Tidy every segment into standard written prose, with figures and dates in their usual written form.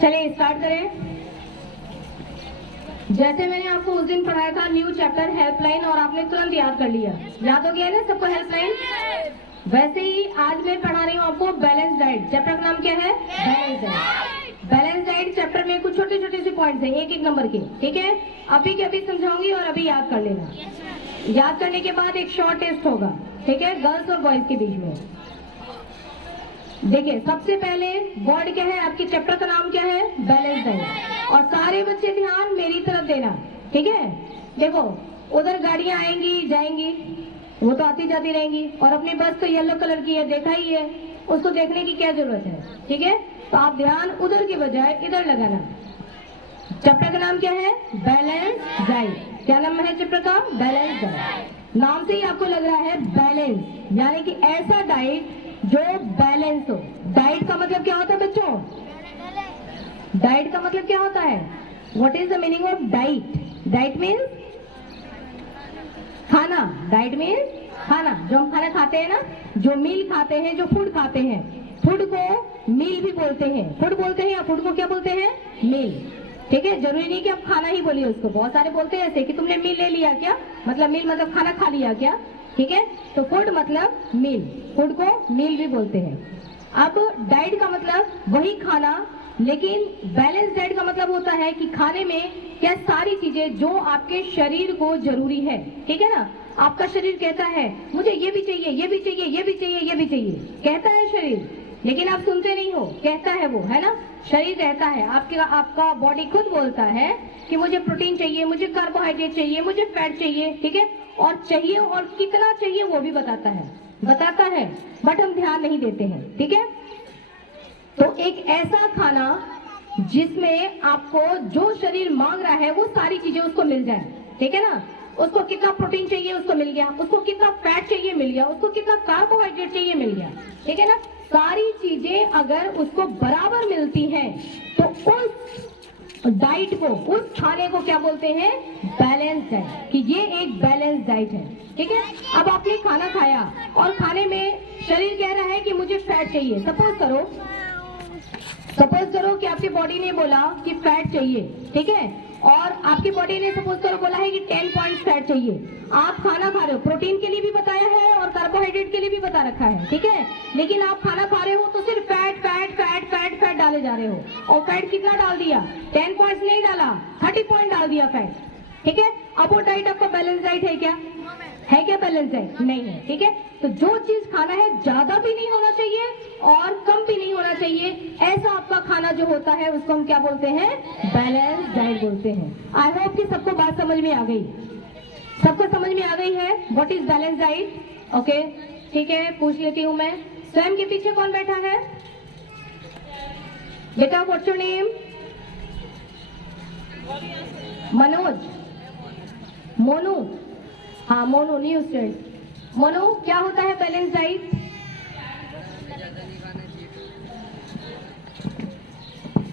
चलिए स्टार्ट करें। जैसे मैंने आपको उस दिन पढ़ाया था न्यू चैप्टर हेल्पलाइन और आपने तुरंत याद कर लिया, याद हो गया ना सबको हेल्पलाइन। वैसे ही आज मैं पढ़ा रही हूँ आपको बैलेंस डाइट। चैप्टर का नाम क्या है? Balance diet. Balance diet chapter में कुछ छोटे छोटे से पॉइंट्स हैं, एक एक नंबर के, ठीक है। अभी के अभी समझाऊंगी और अभी याद कर लेना। याद करने के बाद एक शॉर्ट टेस्ट होगा, ठीक है, गर्ल्स और बॉयज के बीच में। देखिए सबसे पहले वर्ड क्या है, आपके चैप्टर का नाम क्या है? Balance diet. और सारे बच्चे ध्यान मेरी तरफ देना, ठीक है। देखो उधर गाड़ियां आएंगी जाएंगी, वो तो आती जाती रहेंगी, और अपनी बस तो येलो कलर की है, देखा ही है, उसको देखने की क्या जरूरत है, ठीक है। तो आप ध्यान उधर के बजाय इधर लगाना। चैप्टर का नाम क्या है? Balance diet. क्या नाम है चैप्टर का? Balance diet. नाम से ही आपको लग रहा है बैलेंस, यानी कि ऐसा डाइट जो बैलेंस हो। डाइट का मतलब क्या होता है बच्चों? डाइट का मतलब क्या होता है? What is the meaning of diet? Diet means खाना। डाइट मीन्स खाना, जो हम खाना खाते हैं ना, जो मील खाते हैं, जो फूड खाते हैं, फूड को मील भी बोलते हैं। फूड बोलते हैं या फूड को क्या बोलते हैं? मील, ठीक है। जरूरी नहीं कि आप खाना ही बोलिए उसको, बहुत सारे बोलते हैं ऐसे कि तुमने मील ले लिया क्या, मतलब मील मतलब खाना खा लिया क्या, ठीक है। तो फूड मतलब मील, फूड को मील भी बोलते हैं। अब डाइट का मतलब वही खाना, लेकिन बैलेंस डाइट का मतलब होता है कि खाने में क्या सारी चीजें जो आपके शरीर को जरूरी है, ठीक है ना। आपका शरीर कहता है मुझे ये भी चाहिए, ये भी चाहिए, ये भी चाहिए, ये भी चाहिए, कहता है शरीर, लेकिन आप सुनते नहीं हो, कहता है वो, है ना। शरीर कहता है, आपका बॉडी खुद बोलता है कि मुझे प्रोटीन चाहिए, मुझे कार्बोहाइड्रेट चाहिए, मुझे फैट चाहिए, ठीक है। और चाहिए और कितना चाहिए वो भी बताता है, बट हम ध्यान नहीं देते हैं, ठीक है। तो एक ऐसा खाना जिसमें आपको जो शरीर मांग रहा है वो सारी चीजें उसको मिल जाए, ठीक है ना। उसको कितना प्रोटीन चाहिए उसको मिल गया, उसको कितना फैट चाहिए मिल गया, उसको कितना कार्बोहाइड्रेट चाहिए मिल गया, ठीक है ना। सारी चीजें अगर उसको बराबर मिलती हैं तो उस डाइट को, उस खाने को क्या बोलते हैं? बैलेंस डाइट, कि ये एक बैलेंस डाइट है, ठीक है। अब आपने खाना खाया और खाने में शरीर कह रहा है कि मुझे फैट चाहिए। सपोज करो कि आपकी बॉडी ने बोला कि फैट चाहिए, ठीक है, और आपकी बॉडी ने सपोज करो बोला है कि 10 पॉइंट फैट चाहिए। आप खाना खा रहे हो, प्रोटीन के लिए भी बताया है और कार्बोहाइड्रेट के लिए भी बता रखा है, ठीक है, लेकिन आप खाना खा रहे हो तो सिर्फ fat fat fat fat fat डाले जा रहे हो। और फैट कितना डाल दिया? 10 पॉइंट नहीं डाला, 30 पॉइंट डाल दिया फैट, ठीक है। अब वो डाइट आपका बैलेंस डाइट है क्या? है क्या बैलेंस डाइट? नहीं है, ठीक है। तो जो चीज खाना है ज्यादा भी नहीं होना चाहिए और कम भी नहीं होना चाहिए, ऐसा आपका खाना जो होता है उसको हम क्या बोलते हैं? बैलेंस डाइट बोलते हैं। आई होप कि सबको बात समझ में आ गई, सबको समझ में आ गई है what is balance diet. Okay, ठीक है, पूछ लेती हूँ मैं, स्वयं के पीछे कौन बैठा है बेटा? What's your name? Manoj, Monu, हाँ मोनू, न्यू स्टूडेंट। मोनू, क्या होता है बैलेंस डाइट?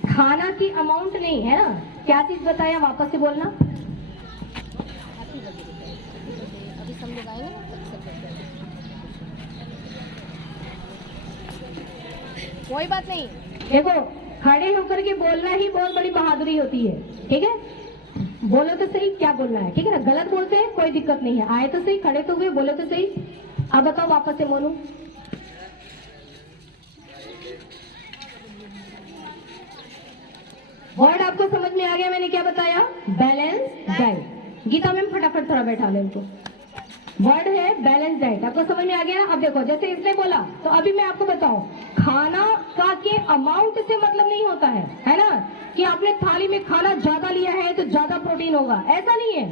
खाना की अमाउंट नहीं है ना, क्या चीज बताया, वापस से बोलना। अभी सब लोग आएंगे ना, कोई बात नहीं। देखो खड़े होकर के बोलना ही बहुत बड़ी बहादुरी होती है, ठीक है। बोलो तो सही क्या बोलना है, ठीक है ना। गलत बोलते हैं कोई दिक्कत नहीं है, आए तो सही, खड़े तो हुए, बोले तो सही। अब बताओ वापस से मोनू। वर्ड आपको समझ में आ गया मैंने क्या बताया? Balance diet. गीता मैम फटाफट थोड़ा बैठा ले उनको। वर्ड है बैलेंस डाइट, आपको समझ में आ गया ना। अब देखो जैसे इसने बोला तो अभी मैं आपको बताऊं, खाना का के अमाउंट से मतलब नहीं होता है ना, कि आपने थाली में खाना ज्यादा लिया है तो ज्यादा प्रोटीन होगा, ऐसा नहीं है।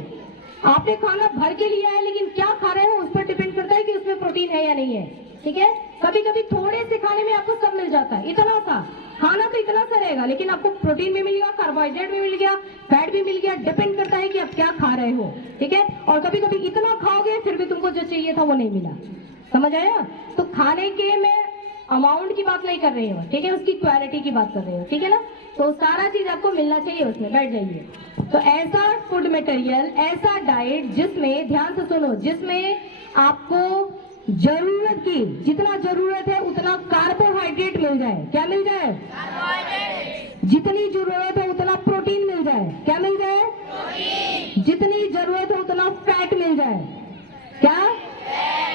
आपने खाना भर के लिया है लेकिन क्या खा रहे हो उस पर डिपेंड करता है कि उसमें प्रोटीन है या नहीं है, ठीक है। कभी कभी थोड़े से खाने में आपको सब मिल जाता है, इतना सा खाना तो इतना सा रहेगा, लेकिन आपको प्रोटीन भी मिल गया, कार्बोहाइड्रेट भी मिल गया, फैट भी मिल गया, डिपेंड करता है कि आप क्या खा रहे हो, ठीक है। और कभी कभी इतना खाओगे फिर भी तुमको जो चाहिए था वो नहीं मिला, समझ आया। तो खाने के मैं अमाउंट की बात नहीं कर रही हूँ, ठीक है, उसकी क्वालिटी की बात कर रही हूँ, ठीक है ना। तो सारा चीज आपको मिलना चाहिए उसमें, बैठ जाइए। तो ऐसा फूड मटेरियल, ऐसा डाइट जिसमें, ध्यान से सुनो, जिसमें आपको जरूरत की, जितना जरूरत है उतना कार्बोहाइड्रेट मिल जाए। क्या मिल जाए? जितनी जरूरत है उतना प्रोटीन मिल जाए। क्या मिल जाए? जितनी जरूरत है उतना फैट मिल जाए। क्या?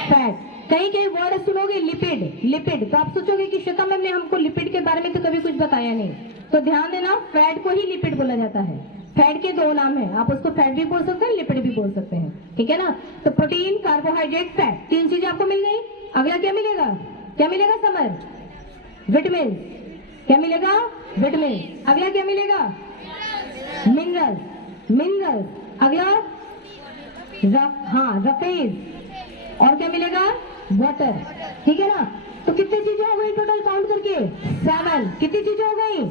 फैट। कहीं कहीं वर्ड सुनोगे लिपिड, लिपिड, तो आप सोचोगे कि श्वेता मैम ने हमको लिपिड के बारे में तो कभी कुछ बताया नहीं। तो ध्यान देना, फैट को ही लिपिड बोला जाता है। फैट के दो नाम है, आप उसको फैट भी बोल सकते हैं, लिपिड भी बोल सकते हैं, ठीक है ना। तो प्रोटीन, कार्बोहाइड्रेट, फैट, तीन चीजें आपको मिल गई। अगला क्या मिलेगा? क्या मिलेगा समर? विटामिन। क्या मिलेगा? विटामिन। अगला क्या मिलेगा? Mineral, mineral. अगला रफेज। और क्या मिलेगा? वाटर, ठीक है ना। तो कितनी चीजें हो गई टोटल काउंट करके? 7। कितनी चीजें हो गई?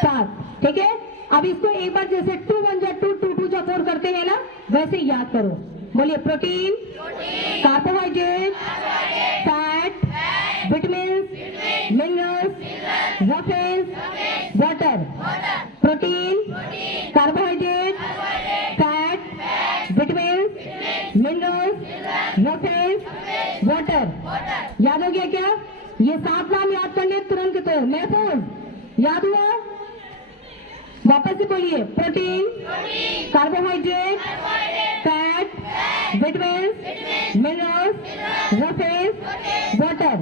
7, ठीक है। अब इसको एक बार जैसे 2 1 जा 2, 2 2 जा 4 करते हैं ना, वैसे याद करो। बोलिए, protein, carbohydrate, fat, vitamin, minerals, roughage, water. Protein, carbohydrate, fat, vitamin, minerals, roughage, water. याद हो गया क्या? ये 7 नाम याद करने तुरंत तो महफूज याद हुआ। वापस से बोलिए, protein, carbohydrate, fat, vitamin, minerals, roughage, water.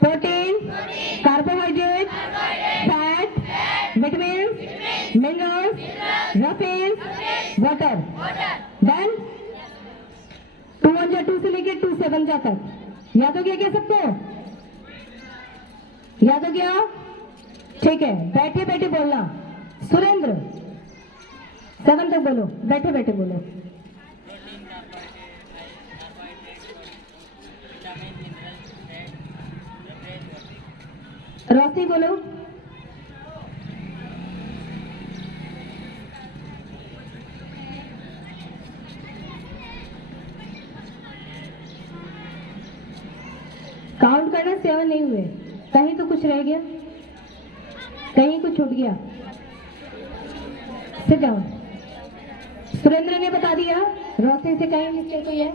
Protein, carbohydrate, fat, vitamin, minerals, roughage, water. Done. 2 1 जा 2 से लेके 2 7 जा तक याद हो गया क्या सबको? याद हो गया? ठीक है, बैठे बैठे बोलना। सुरेंद्र 7 तक बोलो, बैठे बैठे बोलो। रोशनी बोलो। काउंट करना, 7 नहीं हुए, कहीं तो कुछ रह गया, कहीं कुछ छूट गया। Sit down. सुरेंद्र ने बता दिया, रोशनी से कहीं मिस्टेक हुई है?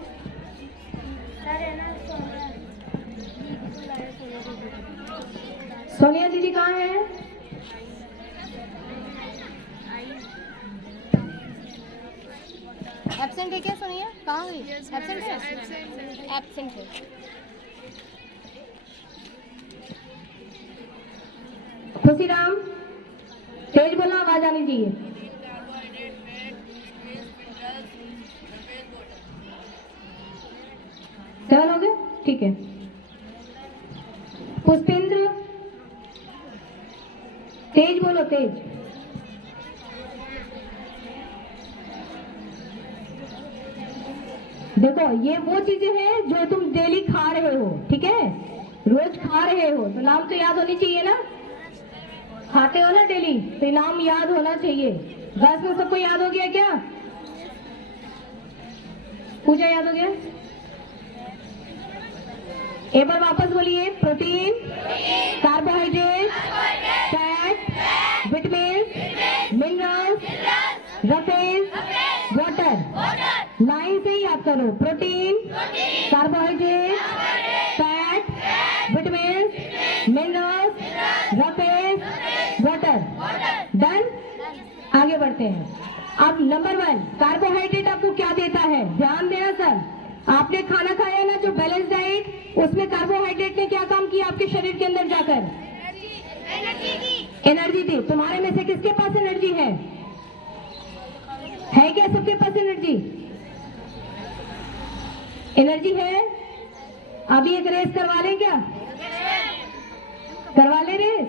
सोनिया दीदी कहाँ है? एब्सेंट है क्या सोनिया? कहाँ गई? एब्सेंट है? एब्सेंट है। खुशीराम तेज बोलना, आवाज आनी चाहिए। सेवन हो गए, ठीक है। पुष्पेंद्र तेज बोलो, तेज। देखो, ये वो चीजें हैं जो तुम डेली खा रहे हो, ठीक है, रोज खा रहे हो, तो नाम तो याद होनी चाहिए ना। खाते हो ना डेली, तो नाम याद होना चाहिए। बस में सबको याद हो गया क्या? पूजा याद हो गया? एक बार वापस बोलिए, protein, carbohydrate, fat, vitamin, minerals, roughage, water. 9 से ही याद करो, protein, carbohydrate, fat, vitamin, minerals, roughage, water. Done. आगे बढ़ते हैं। अब नंबर 1, कार्बोहाइड्रेट आपको क्या देता है? ध्यान देना सर, आपने खाना खाया ना जो बैलेंस डाइट, उसमें कार्बोहाइड्रेट ने क्या काम किया आपके शरीर के अंदर जाकर? एनर्जी दी। तुम्हारे में से किसके पास एनर्जी है क्या? सबके पास एनर्जी, एनर्जी है। अभी एक रेस करवा लें क्या? करवा ले रेस?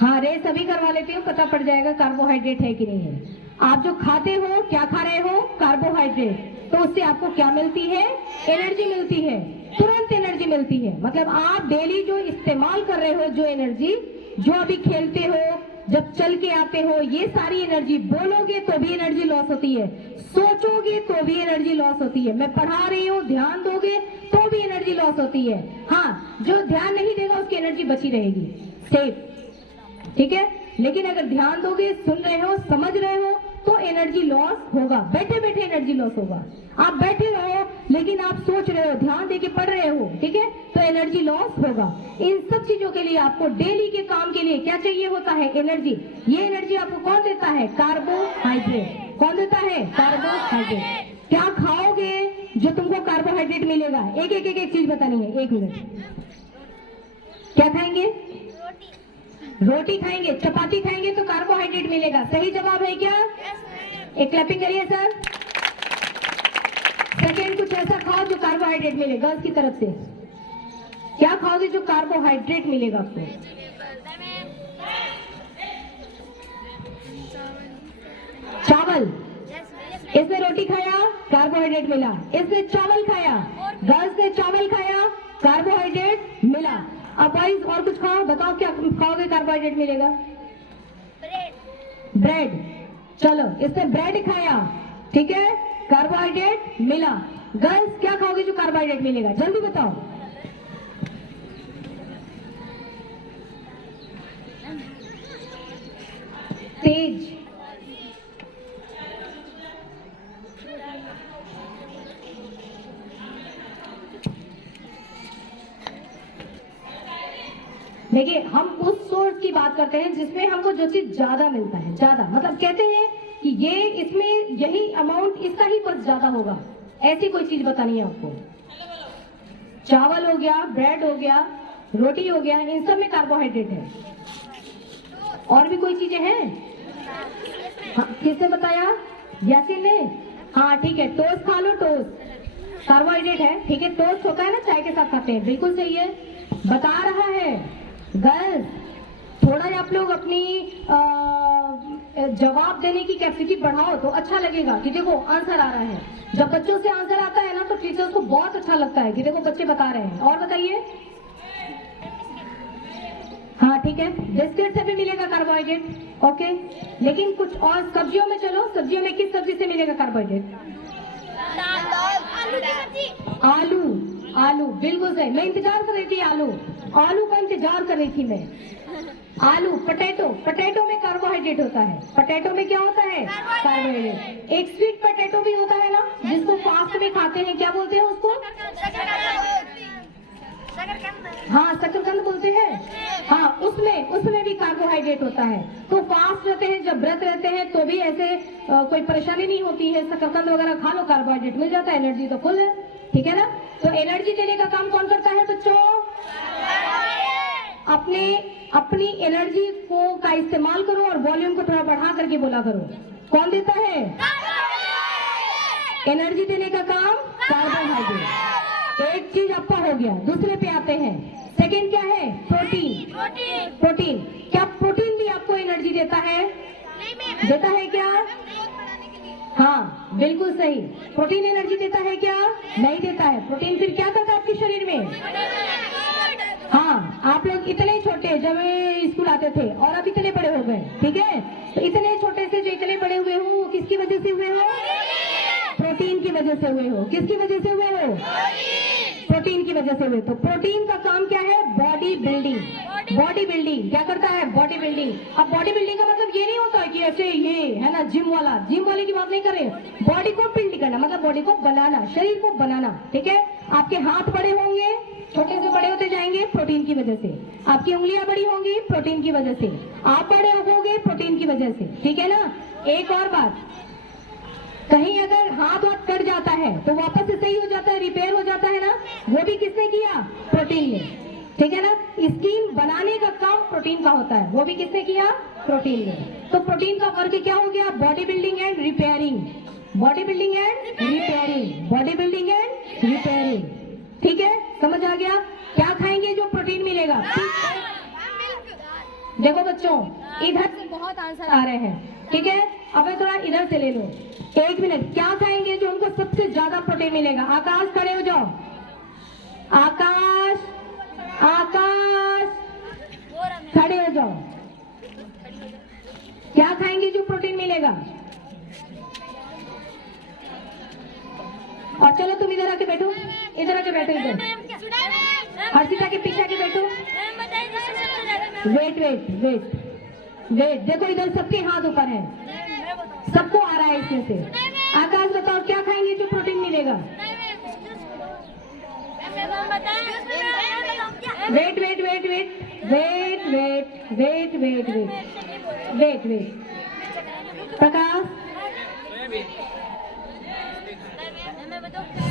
हाँ, रेस अभी करवा लेती हूँ, पता पड़ जाएगा कार्बोहाइड्रेट है कि नहीं है। आप जो खाते हो, क्या खा रहे हो? कार्बोहाइड्रेट। तो उससे आपको क्या मिलती है? एनर्जी मिलती है, तुरंत एनर्जी मिलती है। मतलब आप डेली जो इस्तेमाल कर रहे हो, जो एनर्जी, जो अभी खेलते हो, जब चल के आते हो, ये सारी एनर्जी, बोलोगे तो भी एनर्जी लॉस होती है, सोचोगे तो भी एनर्जी लॉस होती है, मैं पढ़ा रही हूँ, ध्यान दोगे तो भी एनर्जी लॉस होती है। हाँ, जो ध्यान नहीं देगा उसकी एनर्जी बची रहेगी, सेफ, ठीक है। लेकिन अगर ध्यान दोगे, सुन रहे हो, समझ रहे हो, तो एनर्जी लॉस होगा, बैठे बैठे एनर्जी लॉस होगा। आप बैठे रहो लेकिन आप सोच रहे हो, ध्यान देके पढ़ रहे हो, ठीक है, तो एनर्जी लॉस होगा। इन सब चीजों के लिए आपको डेली के काम के लिए क्या चाहिए होता है? एनर्जी। ये एनर्जी आपको कौन देता है? कार्बोहाइड्रेट। कौन देता है? कार्बोहाइड्रेट। क्या खाओगे जो तुमको कार्बोहाइड्रेट मिलेगा? एक चीज बतानी है, 1 मिनट। क्या खाएंगे? रोटी खाएंगे, चपाती खाएंगे तो कार्बोहाइड्रेट मिलेगा। सही जवाब है क्या? एक क्लैपिंग करिए सर। सेकेंड, कुछ ऐसा खाओ जो कार्बोहाइड्रेट मिले, गर्ल्स की तरफ से। क्या खाओगे जो कार्बोहाइड्रेट मिलेगा आपको? चावल। इसने रोटी खाया, कार्बोहाइड्रेट मिला। इसने चावल खाया, गर्ल्स ने चावल खाया, कार्बोहाइड्रेट मिला। अब बॉयज और कुछ खाओ, बताओ क्या खाओगे कार्बोहाइड्रेट मिलेगा? ब्रेड। चलो, इसने ब्रेड खाया, ठीक है, कार्बोहाइड्रेट मिला। गर्ल्स क्या खाओगे जो कार्बोहाइड्रेट मिलेगा? जल्दी बताओ। तेज। देखिए, हम उस सोर्स की बात करते हैं जिसमें हमको जो चीज ज्यादा मिलता है, ज्यादा मतलब कहते हैं कि ये इसमें यही अमाउंट इसका ही बस ज्यादा होगा, ऐसी कोई चीज बतानी है आपको। चावल हो गया, ब्रेड हो गया, रोटी हो गया, इन सब में कार्बोहाइड्रेट है। और भी कोई चीजें हैं? हाँ, किसने बताया? यासीन ने। हाँ ठीक है, टोस्ट खा लो, टोस्ट कार्बोहाइड्रेट है, ठीक है। टोस्ट होता है ना, चाय के साथ खाते हैं, बिल्कुल सही है। बता रहा है गर्ल्स, थोड़ा आप लोग अपनी जवाब देने की कैपेसिटी बढ़ाओ तो अच्छा लगेगा कि देखो आंसर आ रहा है। जब बच्चों से आंसर आता है ना तो टीचर्स को बहुत अच्छा लगता है कि देखो बच्चे बता रहे हैं। और बताइए। हाँ ठीक है, बिस्किट से भी मिलेगा कार्बोहाइड्रेट, ओके। लेकिन कुछ और सब्जियों में चलो, सब्जियों में किस सब्जी से मिलेगा कार्बोहाइड्रेट? आलू। आलू बिल्कुल सही, मैं इंतजार कर रही थी, आलू का इंतजार कर रही थी मैं। आलू। पटेटो, पटेटो में कार्बोहाइड्रेट होता है। पटेटो में क्या होता है? कार्बोहाइड्रेट। एक स्वीट पटेटो भी होता है ना, जिसको फास्ट में खाते हैं, क्या बोलते हैं उसको? हाँ, शकरकंद बोलते हैं। हाँ, उसमें भी कार्बोहाइड्रेट होता है। तो फास्ट रहते हैं, जब व्रत रहते हैं तो भी ऐसे कोई परेशानी नहीं होती है। शकरकंद वगैरह खा लो, कार्बोहाइड्रेट मिल जाता है, एनर्जी तो फुल है, ठीक है ना। तो एनर्जी देने का काम कौन करता है बच्चों? अपनी एनर्जी का इस्तेमाल करो और वॉल्यूम को थोड़ा बढ़ा करके बोला करो। कौन देता है एनर्जी देने का काम? कार्बोहाइड्रेट। एक चीज आपका हो गया, दूसरे पे आते हैं। सेकंड क्या है? प्रोटीन। प्रोटीन। क्या प्रोटीन भी आपको एनर्जी देता है? देता है क्या? हाँ बिल्कुल सही, प्रोटीन एनर्जी देता है क्या? नहीं देता है। प्रोटीन फिर क्या करता है आपके शरीर में? हाँ, आप लोग इतने छोटे जब स्कूल आते थे और अब इतने बड़े हो गए, ठीक है। तो इतने छोटे से जो इतने बड़े हुए हो, वो किसकी वजह से हुए हो? प्रोटीन की वजह से हुए हो। किसकी वजह से हुए हो? प्रोटीन की वजह से हुए। तो प्रोटीन का काम क्या है? Body building. बॉडी बिल्डिंग क्या करता है? Body building. अब बॉडी बिल्डिंग का मतलब ये नहीं होता है कि ऐसे ये है ना जिम वाले की बात नहीं कर रहे। बॉडी को बिल्ड करना मतलब बॉडी को बनाना, शरीर को बनाना, ठीक है। आपके हाथ बड़े होंगे, छोटे से बड़े होते जाएंगे प्रोटीन की वजह से। आपकी उंगलियां बड़ी होंगी प्रोटीन की वजह से। आप बड़े होगे प्रोटीन की वजह से, ठीक है ना। एक और बात, कहीं अगर हाथ कट जाता है तो वापस से सही हो जाता है, रिपेयर हो जाता है ना, वो भी किसने किया? प्रोटीन ने, ठीक है ना। स्किन बनाने का काम प्रोटीन का होता है, वो भी किसने किया? प्रोटीन ने। तो प्रोटीन का वर्क क्या हो गया? Body building and repairing. Body building and repairing. Body building and repairing, ठीक है, समझ आ गया। क्या खाएंगे जो प्रोटीन मिलेगा? देखो बच्चों, इधर से बहुत आंसर आ रहे हैं, ठीक है। अब थोड़ा इधर से ले लो, 1 मिनट। क्या खाएंगे जो हमको सबसे ज्यादा प्रोटीन मिलेगा? आकाश खड़े हो जाओ। आकाश, आकाश खड़े हो जाओ। क्या खाएंगे जो प्रोटीन मिलेगा? और चलो तुम इधर आके बैठो, इधर आके बैठो, इधर हर्षिता के पीछे आके बैठो। वेट वेट वेट वेट, देखो इधर सबके हाथ ऊपर है, सबको आ रहा है इसमें से। आकाश बताओ क्या खाएंगे जो प्रोटीन मिलेगा? Wait wait wait wait wait wait wait wait wait wait wait Prakash,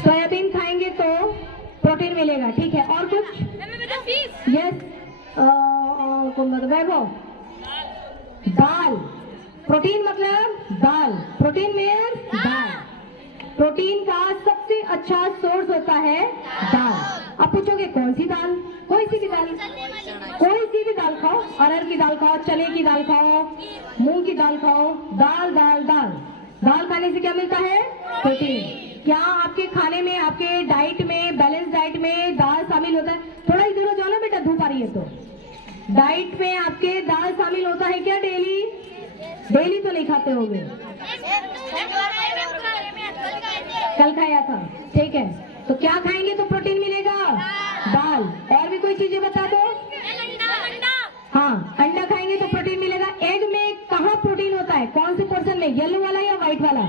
soybean खाएंगे तो प्रोटीन मिलेगा, ठीक है। और कुछ? यस, कौन बता? वैभव, दाल। प्रोटीन मतलब दाल, प्रोटीन में दाल। प्रोटीन का सबसे अच्छा सोर्स होता है दाल। अब पूछोगे कौन सी दाल? कोई सी भी दाल, कोई सी भी दाल खाओ, अरहर की दाल खाओ, चने की दाल खाओ, मूंग की दाल खाओ, दाल दाल दाल। दाल खाने से क्या मिलता है? प्रोटीन। क्या आपके खाने में, आपके डाइट में, बैलेंस डाइट में दाल शामिल होता है? थोड़ा इधर हो जाओ ना बेटा, धूप आ रही है तो। डाइट में आपके दाल शामिल होता है क्या डेली? डेली तो नहीं खाते होंगे, कल खाया था, ठीक है। तो क्या खाएंगे तो प्रोटीन मिलेगा? दाल। और भी कोई चीजें बता दो। हाँ, अंडा खाएंगे तो प्रोटीन मिलेगा। एग में कहाँ प्रोटीन होता है? कौन से पोर्शन में? येलो वाला या व्हाइट वाला?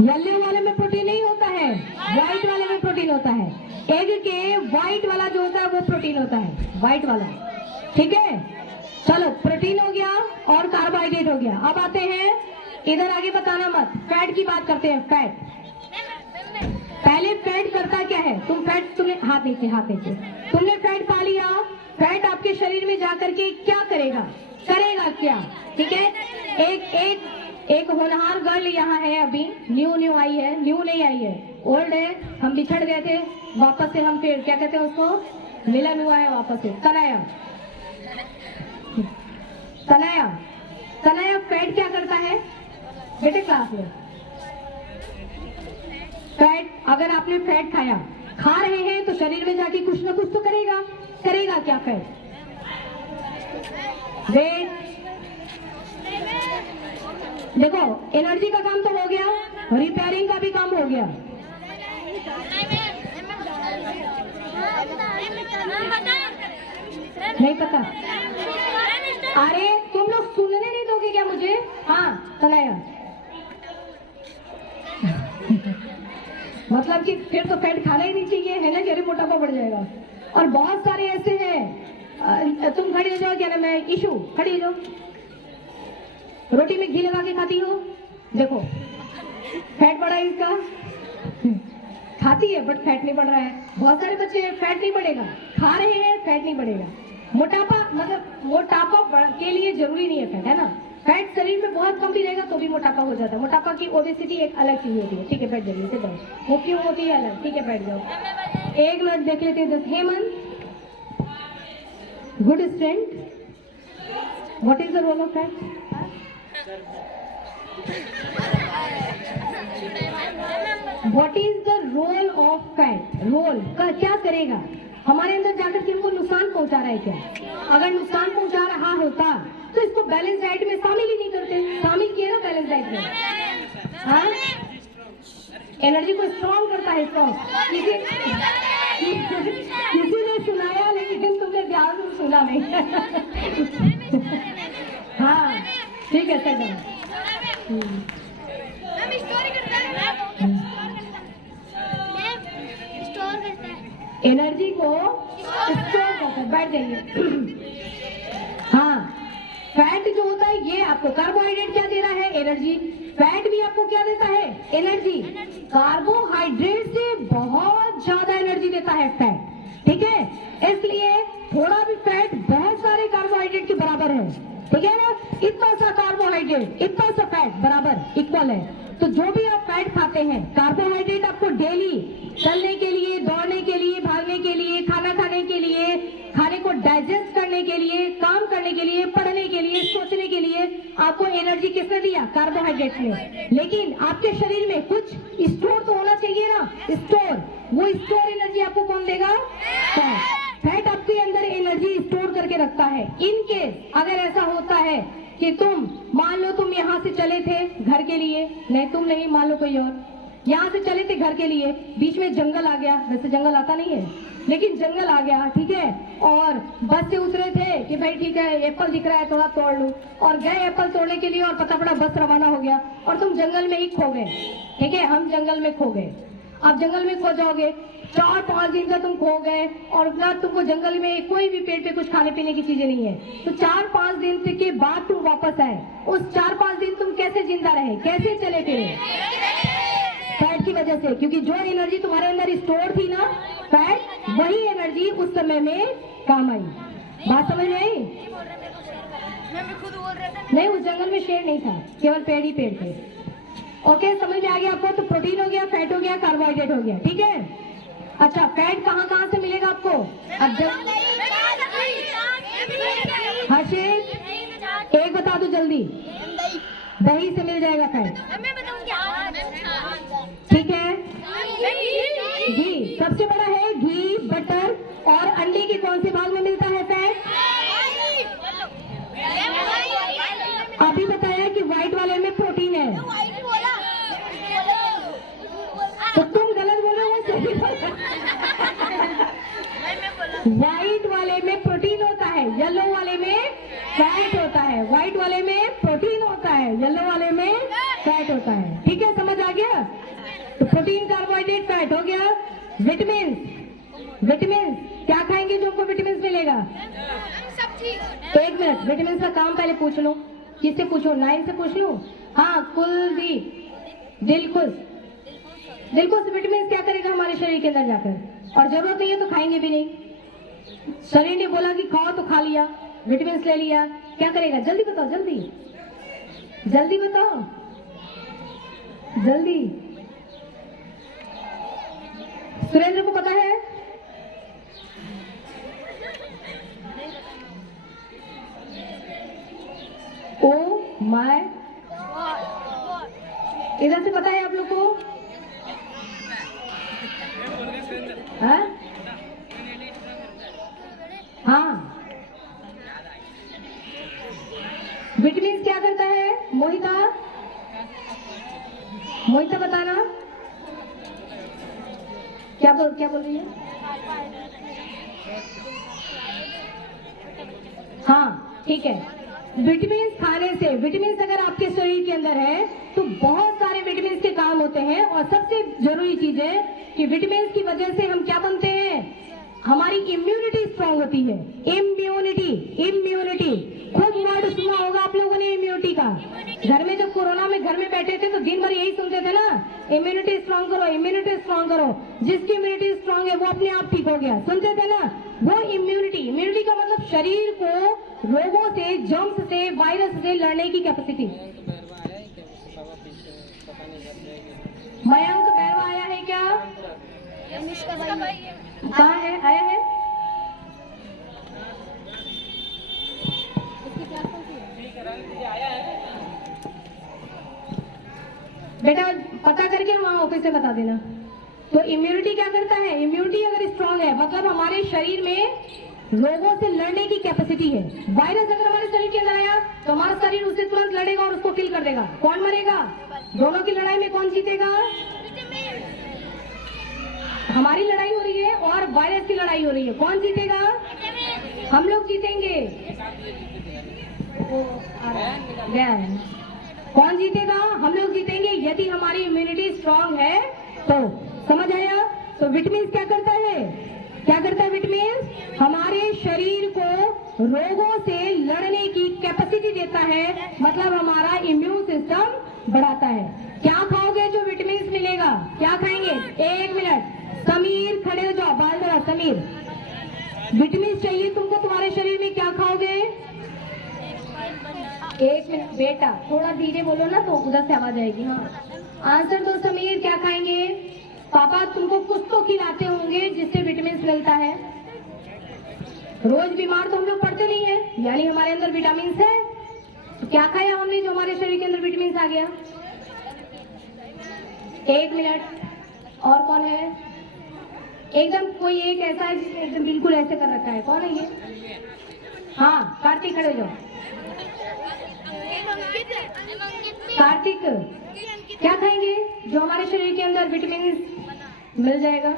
येलो वाले में प्रोटीन नहीं होता है, व्हाइट वाले में प्रोटीन होता है। एग के व्हाइट वाला जो होता है वो प्रोटीन होता है, व्हाइट वाला, ठीक है। चलो, प्रोटीन हो गया और कार्बोहाइड्रेट हो गया। अब आते हैं इधर, आगे बताना मत, फैट की बात करते हैं। फैट, पहले फैट करता क्या है? तुमने हाथ नीचे, हाथ नीचे। तुमने फैट पा लिया, फैट आपके शरीर में जाकर के क्या करेगा? करेगा क्या? ठीक है। एक होनहार गर्ल यहाँ है, अभी न्यू आई है, न्यू नहीं आई है, ओल्ड है। हम बिछड़ गए थे, वापस से हम फिर क्या कहते हैं उसको, मिलन हुआ है वापस से। तनाया, तनाया, तनाया फैट क्या करता है बेटे क्लास में? फैट, अगर आपने फैट खाया, खा रहे हैं तो शरीर में जाके कुछ ना कुछ तो करेगा। करेगा क्या फैट? वेट, देखो एनर्जी का काम तो हो गया, रिपेयरिंग का भी काम हो गया। नहीं पता? अरे तुम लोग सुनने नहीं दोगे क्या मुझे? हाँ, तनाया मतलब कि फिर तो फैट खाना ही नहीं चाहिए, है ना, कि अरे मोटापा बढ़ जाएगा। और बहुत सारे ऐसे हैं, तुम खड़ी हो जाओ, क्या नाम है, ईशु खड़ी हो जाओ। रोटी में घी लगा के खाती हो, देखो फैट बढ़ा है इसका। खाती है बट फैट नहीं बढ़ रहा है। बहुत सारे बच्चे फैट नहीं बढ़ेगा, खा रहे हैं फैट नहीं बढ़ेगा। मोटापा मतलब मोटापा के लिए जरूरी नहीं है फैट, है ना। फैट शरीर में बहुत कम भी रहेगा तो भी मोटापा हो जाता है। मोटापा की ओबेसिटी एक अलग चीज होती है, ठीक है, बैठ जाइए, जाओ। वो क्यों होती है अलग, ठीक है, बैठ जाओ। एक मिनट देख लेते हैं। Hemant, good student, what is the role of fat? What is the role of fat? Role का क्या करेगा? हमारे अंदर जाकर के हमको नुकसान पहुंचा रहा है क्या? अगर नुकसान पहुंचा रहा होता तो इसको बैलेंस डाइट में शामिल ही नहीं करते। शामिल किए ना बैलेंस डाइट में। हाँ, एनर्जी को स्ट्रॉन्ग करता है, स्ट्रॉन्ग। किसी ने सुनाया लेकिन तुमने ध्यान से सुना नहीं। हाँ, ठीक है, सर। एनर्जी को स्टोर करता है, बैठ जाइए। हाँ, फैट जो होता है ये आपको कार्बोहाइड्रेट क्या दे रहा है? एनर्जी। फैट भी आपको क्या देता है? एनर्जी। कार्बोहाइड्रेट से बहुत ज्यादा एनर्जी देता है फैट, ठीक है। इसलिए थोड़ा भी फैट बहुत सारे कार्बोहाइड्रेट के बराबर है, ठीक है ना। इतना सा कार्बोहाइड्रेट, इतना सा फैट बराबर इक्वल है। तो जो भी आप फैट खाते हैं, कार्बोहाइड्रेट आपको डेली चलने के लिए, दौड़ने के लिए, भागने के लिए, खाना खाने के लिए, खाने को डाइजेस्ट करने के लिए, काम करने के लिए, पढ़ने के लिए, सोचने के लिए आपको एनर्जी किसने दिया? कार्बोहाइड्रेट ने। लेकिन आपके शरीर में कुछ स्टोर तो होना चाहिए ना, स्टोर। वो स्टोर एनर्जी आपको कौन देगा? फैट। फैट आपके अंदर एनर्जी स्टोर करके रखता है। इनकेस अगर ऐसा होता है कि तुम मान लो तुम यहाँ से चले थे घर के लिए, नहीं तुम नहीं, मान लो कोई और, यहाँ से चले थे घर के लिए, बीच में जंगल आ गया, वैसे जंगल आता नहीं है लेकिन जंगल आ गया, ठीक है। और बस से उतरे थे कि भाई ठीक है एप्पल दिख रहा है थोड़ा तोड़ लूं, और गए एप्पल तोड़ने के लिए और पता पड़ा बस रवाना हो गया और तुम जंगल में ही खो गए, ठीक है। हम जंगल में खो गए, आप जंगल में खो जाओगे, 4-5 दिन का तुम खो गए और ना तुमको जंगल में कोई भी पेड़ पे कुछ खाने पीने की चीजें नहीं है, तो 4-5 दिन के बाद तुम वापस आए, उस 4-5 दिन तुम कैसे जिंदा रहे, कैसे चले फिरे? फैट की वजह से, क्योंकि जो एनर्जी तुम्हारे अंदर स्टोर थी ना फैट, वही एनर्जी उस समय में काम आई। बात समझ में आई? नहीं, उस जंगल में शेर नहीं था, केवल पेड़ ही पेड़ थे। ओके, समझ में आ गया आपको? तो प्रोटीन हो गया, फैट हो गया, कार्बोहाइड्रेट हो गया, ठीक है। अच्छा, फैट कहाँ कहाँ से मिलेगा आपको? अब जब हर्षित एक बता दो जल्दी, दही से मिल जाएगा फैट, ठीक है। घी सबसे बड़ा है, घी, बटर और अंडे के कौन से भाग में मिलता है फैट? अभी बताया कि व्हाइट वाले में प्रोटीन है, तो तुम गलत बोलोगे। व्हाइट वाले में प्रोटीन होता है, येलो वाले में फैट होता है। व्हाइट वाले में प्रोटीन होता है, येलो वाले में फैट होता है, ठीक है। समझ आ गया? तो प्रोटीन, कार्बोहाइड्रेट, फैट हो गया। विटामिन, विटामिन क्या खाएंगे जो हमको विटामिन मिलेगा? एक मिनट, विटामिन का काम पहले पूछ लो, किससे पूछो? 9 से पूछ लो। हाँ, कुलदीप, दिलखुश, दिलखुश विटामिन क्या करेगा हमारे शरीर के अंदर जाकर? और जरूरत नहीं है तो खाएंगे भी नहीं। शरीर ने बोला कि खाओ तो खा लिया, विटामिन ले लिया, क्या करेगा? जल्दी बताओ, जल्दी जल्दी बताओ, जल्दी। सुरेंद्र को पता है? ओ माय, इधर से पता है आप लोग को? हाँ, विटामिन क्या करता है? मोहिता, मोहिता बताना, क्या बोल रही है? हाँ, ठीक है। विटामिन खाने से, विटामिन अगर आपके शरीर के अंदर है तो बहुत सारे विटामिन के काम होते हैं, और सबसे जरूरी चीज है कि विटामिन की वजह से हम क्या बनते हैं? हमारी इम्यूनिटी स्ट्रांग होती है। इम्यूनिटी, इम्यूनिटी खुद वर्ड सुना होगा आप लोगों ने इम्यूनिटी का। घर में जब कोरोना में घर में बैठे थे तो दिन भर यही सुनते थे ना, इम्यूनिटी स्ट्रांग करो, इम्यूनिटी स्ट्रांग करो। जिसकी इम्यूनिटी स्ट्रांग है वो अपने आप ठीक हो गया, सुनते थे ना। वो इम्यूनिटी, इम्यूनिटी का मतलब शरीर को रोगों से, जर्म्स से, वायरस से लड़ने की कैपेसिटी। मयंक बैरवा आया है क्या? कहाँ है? आया है? बेटा पता करके वहाँ ऑफिस से बता देना। तो इम्यूनिटी क्या करता है? इम्यूनिटी अगर स्ट्रांग है मतलब हमारे शरीर में रोगों से लड़ने की कैपेसिटी है। वायरस अगर हमारे शरीर के अंदर आया तो हमारा शरीर उससे तुरंत लड़ेगा और उसको किल कर देगा। कौन मरेगा? दोनों की लड़ाई में कौन जीतेगा? हमारी लड़ाई हो रही है और वायरस की लड़ाई हो रही है, कौन जीतेगा? हम लोग जीतेंगे। कौन जीतेगा? हम लोग जीतेंगे यदि हमारी इम्यूनिटी स्ट्रांग है तो। समझ आया? तो विटामिन क्या करता है? क्या करता है विटामिन? हमारे शरीर को रोगों से लड़ने की कैपेसिटी देता है, मतलब हमारा इम्यून सिस्टम बढ़ाता है। क्या खाओगे जो विटामिन मिलेगा? क्या खाएंगे? 1 मिनट, समीर खड़े हो जाओ, बाल जरा। समीर, विटामिन चाहिए तुमको तुम्हारे शरीर में, क्या खाओगे? 1 मिनट बेटा, थोड़ा धीरे बोलो ना तो उधर से आवाज आएगी। हाँ, आंसर दो समीर, क्या खाएंगे? पापा तुमको कुछ तो खिलाते होंगे जिससे विटामिन मिलता है। रोज बीमार तो हम लोग पड़ते नहीं है, यानी हमारे अंदर विटामिन है। तो क्या खाया हमने जो हमारे शरीर के अंदर विटामिन आ गया? 1 मिनट। और कौन है? एकदम कोई एक ऐसा है जिसने एकदम बिल्कुल ऐसे कर रखा है, कौन है ये? हाँ कार्तिक, खड़े हो जाओ। कार्तिक, क्या खाएंगे जो हमारे शरीर के अंदर विटामिन मिल जाएगा?